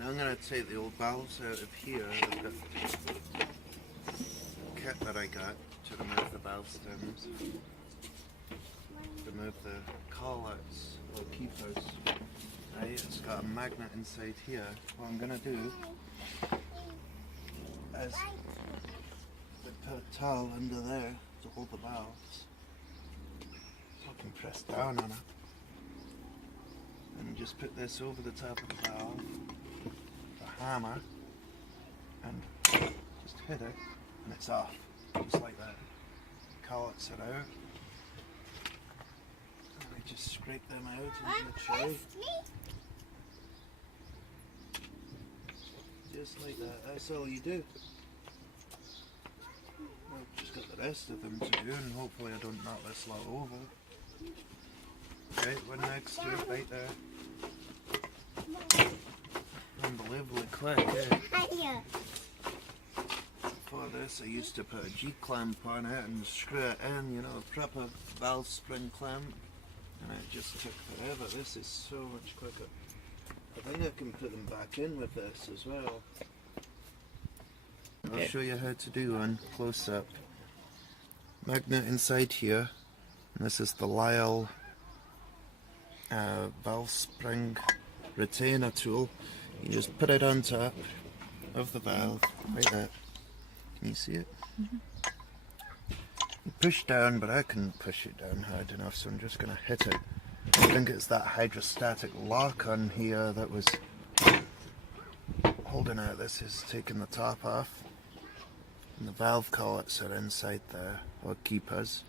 Now I'm going to take the old valves out of here. I've got a kit that I got to remove the valve stems, remove the collets or keepers. Right, it's got a magnet inside here. What I'm going to do is put a towel under there to hold the valves. So I can press down on it. And just put this over the top of the valve, the hammer, and just hit it, and it's off, just like that. Collets it out, and I just scrape them out into the tray. Just like that, that's all you do. I've just got the rest of them to do, and hopefully I don't knock this lot over. Right, one next to it, right there. Unbelievably quick, eh? Before this I used to put a G-clamp on it and screw it in, you know, a proper valve spring clamp, and it just took forever. This is so much quicker. I think I can put them back in with this as well. I'll show you how to do one close up. Magnet inside here, and this is the Lyle valve spring retainer tool. You just put it on top of the valve, like that. Can you see it? Mm-hmm. You push down, but I couldn't push it down hard enough, so I'm just going to hit it. I think it's that hydrostatic lock on here that was holding out. This is taking the top off, and the valve collets are inside there, or keepers.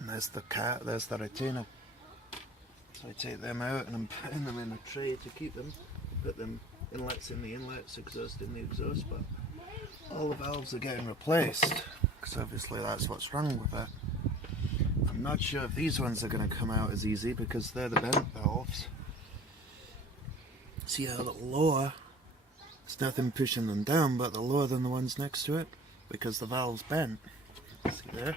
And there's the there's the retainer. So I take them out and I'm putting them in a tray to keep them. Put them inlets in the inlets, exhaust in the exhaust, but all the valves are getting replaced because obviously that's what's wrong with it. I'm not sure if these ones are going to come out as easy because they're the bent valves. See how the lower, there's nothing pushing them down, but they're lower than the ones next to it because the valve's bent. See there?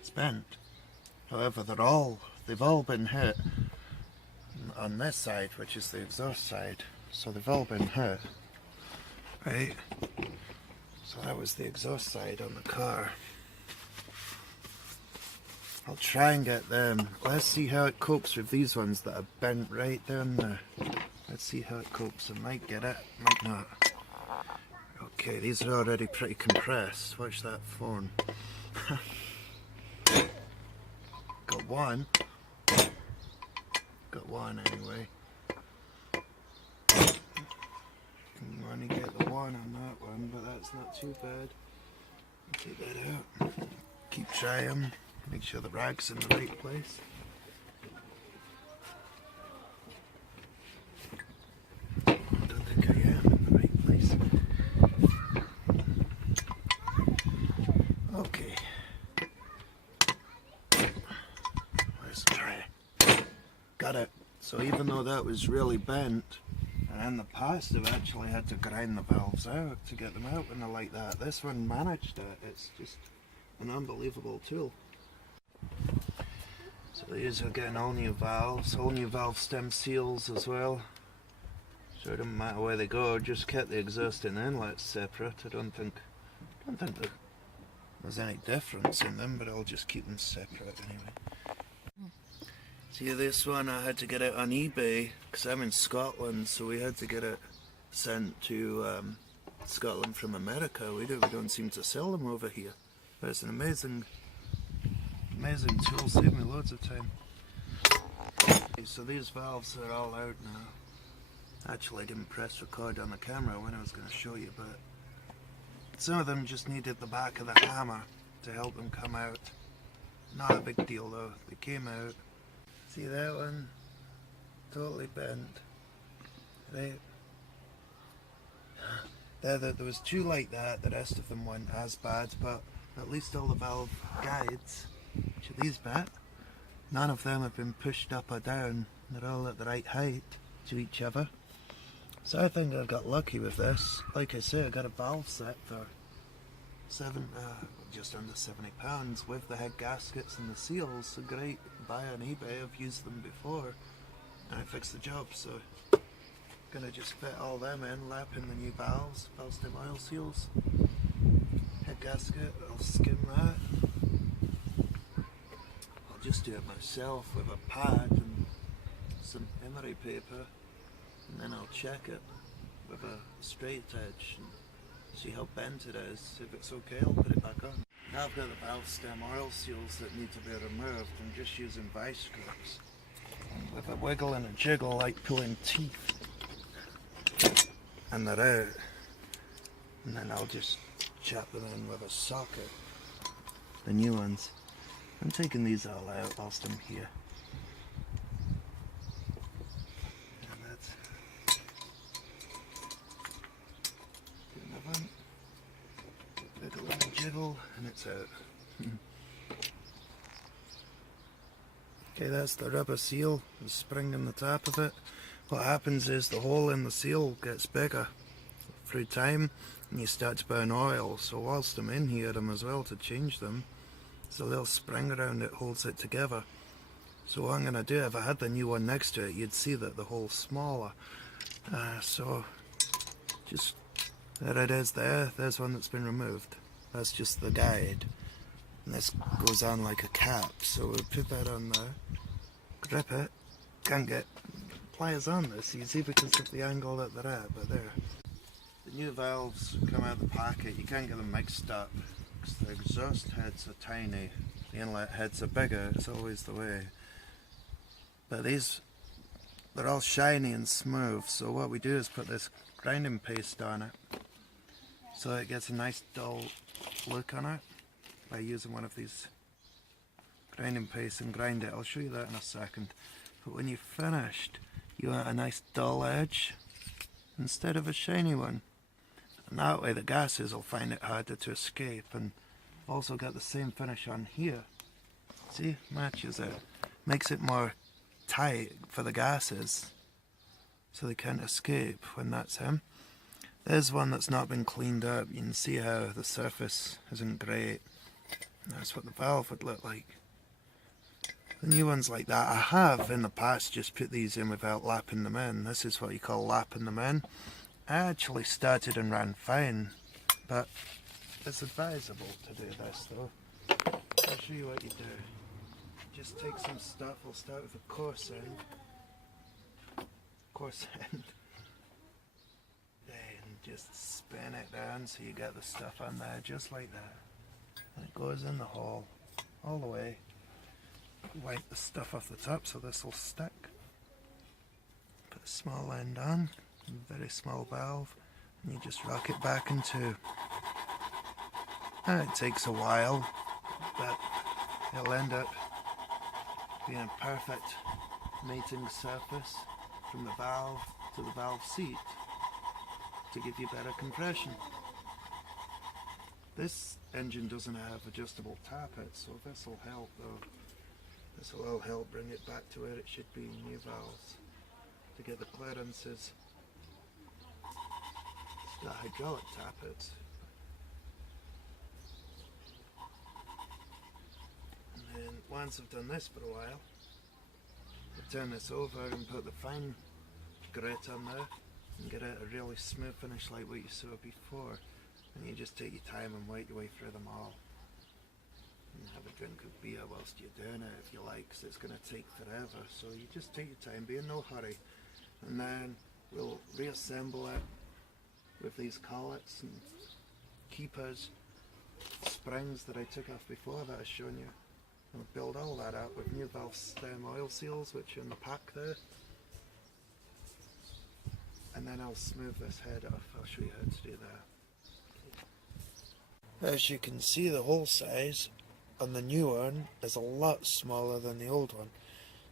It's bent. However, they've all been hit on this side, which is the exhaust side. So they've all been hit, right? So that was the exhaust side on the car. I'll try and get them. Let's see how it copes with these ones that are bent right down there. Let's see how it copes. I might get it, might not. Okay, these are already pretty compressed. Watch that phone. Got one. Got one anyway. Can only get the one on that one, but that's not too bad. Take that out. Keep trying. Make sure the rag's in the right place. I don't think I am in the right place. Okay. Got it. So even though that was really bent, and in the past I've actually had to grind the valves out to get them out when they're like that. This one managed it. It's just an unbelievable tool. So these are getting all new valves, all new valve stem seals as well. So it doesn't matter where they go, just keep the exhaust and inlets separate. I don't think there's any difference in them, but I'll just keep them separate anyway. See this one, I had to get it on eBay because I'm in Scotland, so we had to get it sent to Scotland from America. We don't seem to sell them over here. But it's an amazing tool, saved me loads of time. Okay, so these valves are all out now. Actually I didn't press record on the camera when I was going to show you, but some of them just needed the back of the hammer to help them come out. Not a big deal though, they came out. See that one? Totally bent. Right? There was two like that, the rest of them weren't as bad, but at least all the valve guides, which are these bit, none of them have been pushed up or down. They're all at the right height to each other. So I think I got lucky with this. Like I say, I got a valve set for just under £70 with the head gaskets and the seals. A great buy on eBay. I've used them before. And I figured makes the job, so gonna just fit all them in, lapping the new valves, valve stem oil seals, head gasket. I'll skim that. I'll just do it myself with a pad and some emery paper, and then I'll check it with a straight edge and see how bent it is. If it's okay, I'll put it back on. Now I've got the valve stem oil seals that need to be removed. I'm just using vice grips with a wiggle and a jiggle like pulling teeth, and they're out. And then I'll just chop them in with a socket, the new ones. I'm taking these all out whilst I'm here. And that's another one. Wiggle and a jiggle, and it's out. Okay, that's the rubber seal, the spring in the top of it. What happens is the hole in the seal gets bigger through time and you start to burn oil. So whilst I'm in here, I'm as well to change them. There's a little spring around it, holds it together. So what I'm going to do, if I had the new one next to it, you'd see that the hole's smaller. So just, there it is there, there's one that's been removed. That's just the guide. And this goes on like a cap, so we'll put that on there, grip it, can't get pliers on this, you see, because of the angle that they're at, but there. The new valves come out of the packet, you can't get them mixed up, because the exhaust heads are tiny, the inlet heads are bigger, it's always the way. But these, they're all shiny and smooth, so what we do is put this grinding paste on it, so it gets a nice dull look on it. By using one of these grinding pastes and grind it. I'll show you that in a second. But when you've finished, you want a nice dull edge instead of a shiny one. And that way the gases will find it harder to escape. And I've also got the same finish on here. See, matches it. Makes it more tight for the gases so they can't escape when that's in. There's one that's not been cleaned up. You can see how the surface isn't great. That's what the valve would look like. The new ones like that, I have in the past just put these in without lapping them in. This is what you call lapping them in. I actually started and ran fine, but it's advisable to do this though. I'll show you what you do. Just take some stuff, we'll start with the coarse end. And just spin it down so you get the stuff on there, just like that. And it goes in the hole all the way. Wipe the stuff off the top so this will stick. Put a small end on, a very small valve, and you just rock it back in two. And it takes a while, but it'll end up being a perfect mating surface from the valve to the valve seat to give you better compression. This engine doesn't have adjustable tappets, so this will help though. This will all help bring it back to where it should be in new valves to get the clearances. It's got hydraulic tappets. And then once I've done this for a while, I turn this over and put the fine grit on there and get a really smooth finish like what you saw before. And you just take your time and work your way through them all. And have a drink of beer whilst you're doing it if you like, because it's going to take forever. So you just take your time, be in no hurry. And then we'll reassemble it with these collets and keepers, springs that I took off before that I've shown you. And we'll build all that up with new valve stem oil seals, which are in the pack there. And then I'll smooth this head off. I'll show you how to do that. As you can see, the hole size on the new one is a lot smaller than the old one.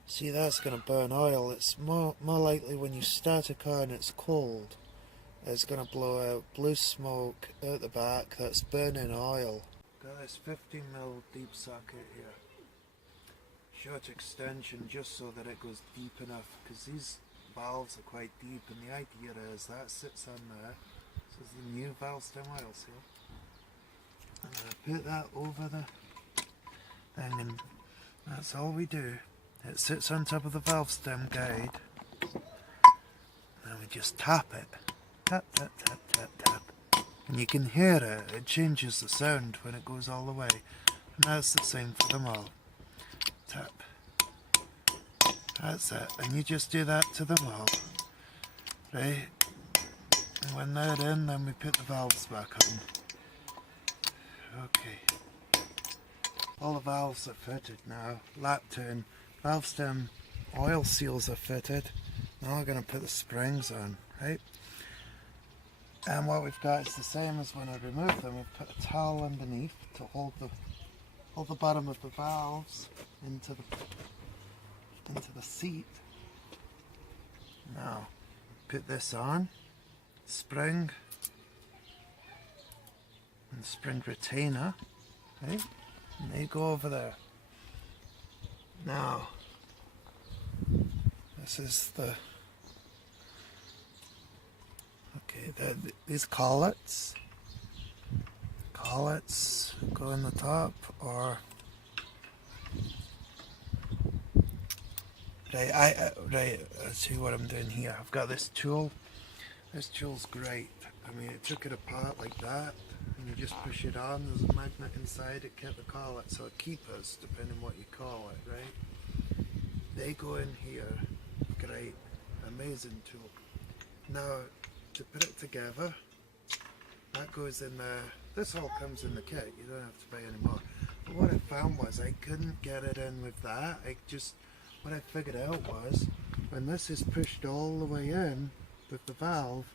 See, that's going to burn oil. It's more likely when you start a car and it's cold, it's going to blow out blue smoke out the back that's burning oil. Got this 15mm deep socket here. Short extension just so that it goes deep enough, because these valves are quite deep, and the idea is that sits on there. This is the new valve stem oil seal. And I put that over the thing, and that's all we do. It sits on top of the valve stem guide, Then we just tap it. Tap, tap, tap, tap, tap. And you can hear it. It changes the sound when it goes all the way. And that's the same for them all. Tap. That's it. And you just do that to them all. Right? And when they're in, then we put the valves back on. Okay. All the valves are fitted now. Lap turn. Valve stem oil seals are fitted. Now we're going to put the springs on, right? And what we've got is the same as when I removed them. We've put a towel underneath to hold the bottom of the valves into the seat. Now put this on, spring and spring retainer, right? And they go over there. Now this is the these collets go in the top, or right, let's see what I'm doing here. I've got this tool. This tool's great. I mean, it took it apart like that, and you just push it on. There's a magnet inside. It kept the collet, so it keepers, depending what you call it, right? They go in here. Great, amazing tool. Now, to put it together, that goes in there. This all comes in the kit. You don't have to buy any more. But what I found was I couldn't get it in with that. What I figured out was when this is pushed all the way in with the valve,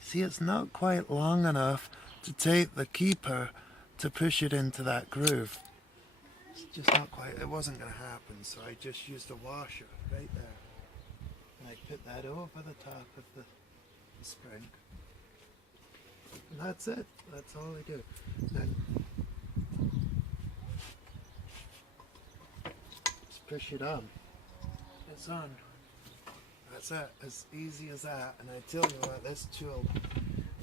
see, it's not quite long enough to take the keeper to push it into that groove. It's just not quite, it wasn't going to happen, so I just used a washer right there. And I put that over the top of the spring. And that's it. That's all I do. Then just push it on. It's on. That's it. As easy as that. And I tell you what, this tool,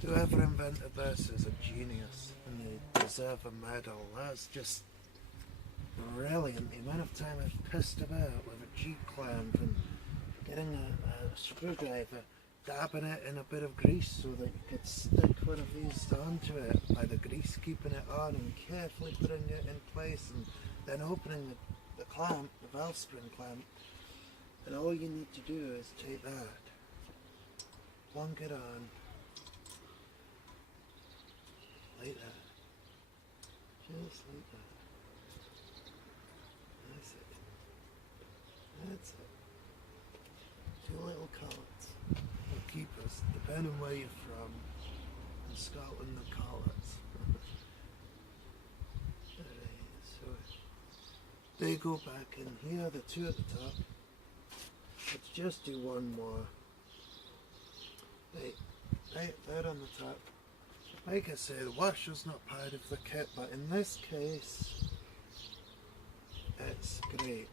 whoever invented this is a genius, and they deserve a medal. That's just brilliant. The amount of time I've pissed about with a G-clamp and getting a screwdriver, dabbing it in a bit of grease so that you could stick one of these onto it by the grease, keeping it on and carefully putting it in place, and then opening the clamp, the valve spring clamp. And all you need to do is take that, plonk it on, like that, just like that. That's it. That's it. Two little collets will keep us, depending where you're from. In Scotland, the collets. Alright, so they go back in here, the two at the top. Let's just do one more. Right there on the top. Like I say, the washer's not part of the kit, but in this case, it's great.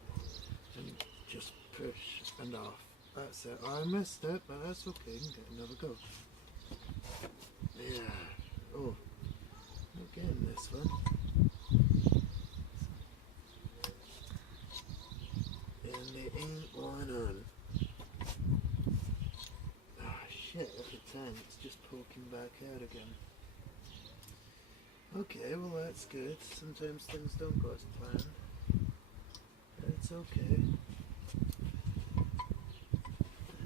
And just push and off. That's it. Oh, I missed it, but that's okay. You can get another go. Yeah. Oh, not getting this one. And there ain't one on. Ah, shit, every time it's just poking back out again. Okay, well that's good. Sometimes things don't go as planned. But it's okay.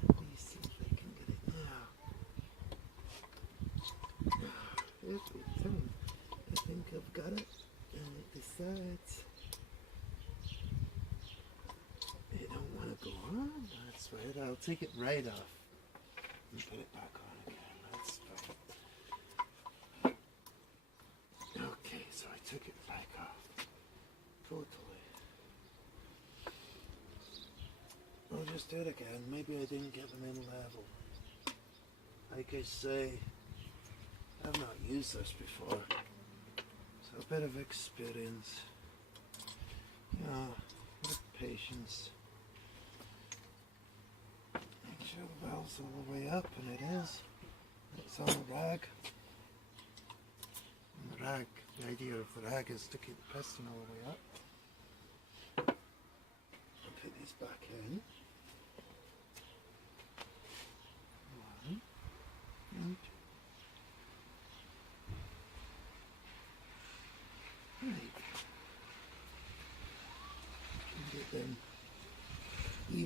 Let me see if I can get it now. Every time I think I've got it, and it decides they don't want to go on. That's right, I'll take it right off and put it back on again. That's fine. Okay, so I took it back off. Totally. I'll just do it again. Maybe I didn't get them in level. Like I say, I've not used this before, so a bit of experience. You know, a bit of patience. Make sure the valve's all the way up, and it is. It's on the rag. And the rag, the idea of the rag is to keep the piston all the way up. I'll put these back in.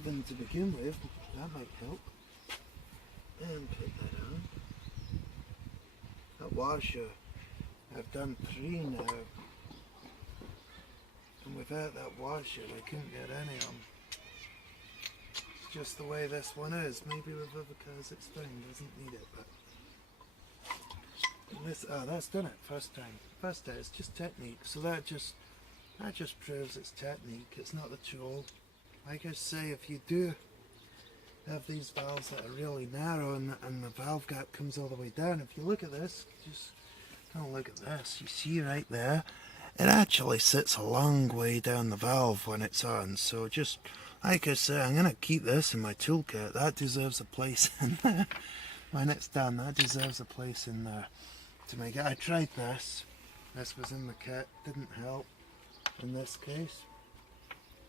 even to begin with. That might help. And put that on. That washer, I've done 3 now. And without that washer, I couldn't get any on. It's just the way this one is. Maybe with other cars it's fine, doesn't need it, but... This, oh, that's done it first time. First time, it's just technique. So that just proves it's technique. It's not the tool. Like I say, if you do have these valves that are really narrow and the valve gap comes all the way down, if you look at this, just kind of look at this. You see right there, it actually sits a long way down the valve when it's on. So just like I say, I'm gonna keep this in my toolkit. That deserves a place in there. When it's done, that deserves a place in there. To make it, I tried this. This was in the kit, didn't help in this case,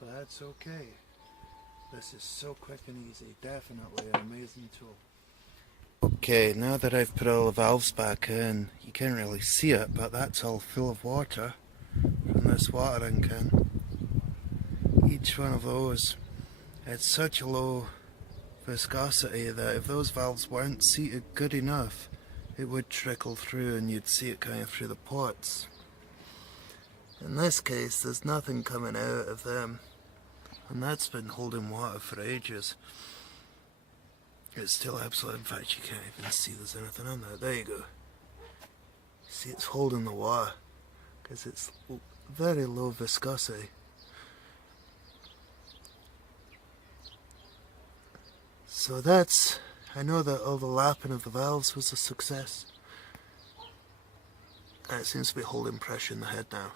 but that's okay. This is so quick and easy, definitely an amazing tool. Okay, now that I've put all the valves back in, you can't really see it, but that's all full of water from this watering can. Each one of those, it's such a low viscosity that if those valves weren't seated good enough, it would trickle through and you'd see it coming through the ports. In this case, there's nothing coming out of them, and that's been holding water for ages. It's still absolute, in fact you can't even see there's anything on there. There you go. See, it's holding the water because it's very low viscosity. So that's, I know that all the lapping of the valves was a success. And it seems to be holding pressure in the head now.